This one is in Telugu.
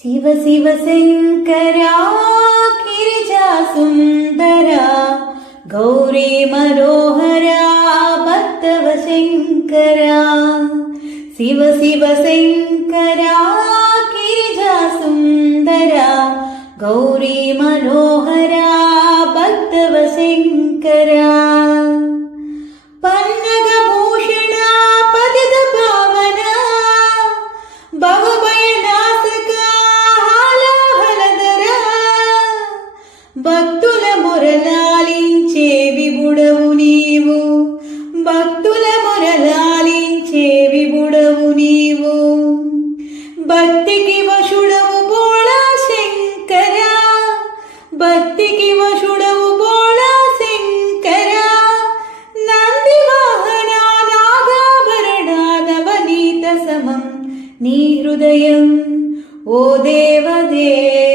शिव शिव शंकरा गिरिजा सुंदरा गौरी मनोहरा भक्तव शंकरा। शिव शिव शंकरा गिरिजा सुंदरा गौरी मनोहरा भक्तव शंकरा। पन्नग भूषण पतित पावना भवभयनाशका हालाहलधरा భక్తుల మొరలాలించే విభుడవు నీవు, భక్తుల మొరలాలించే విభుడవు నీవు। భక్తికి వశుడవు బోళా శంకరా, భక్తికి వశుడవు బోళా శంకరా। నంది వాహన నాగాభరణ నవనీత సమం నీ హృదయం ఓ దేవదేవ।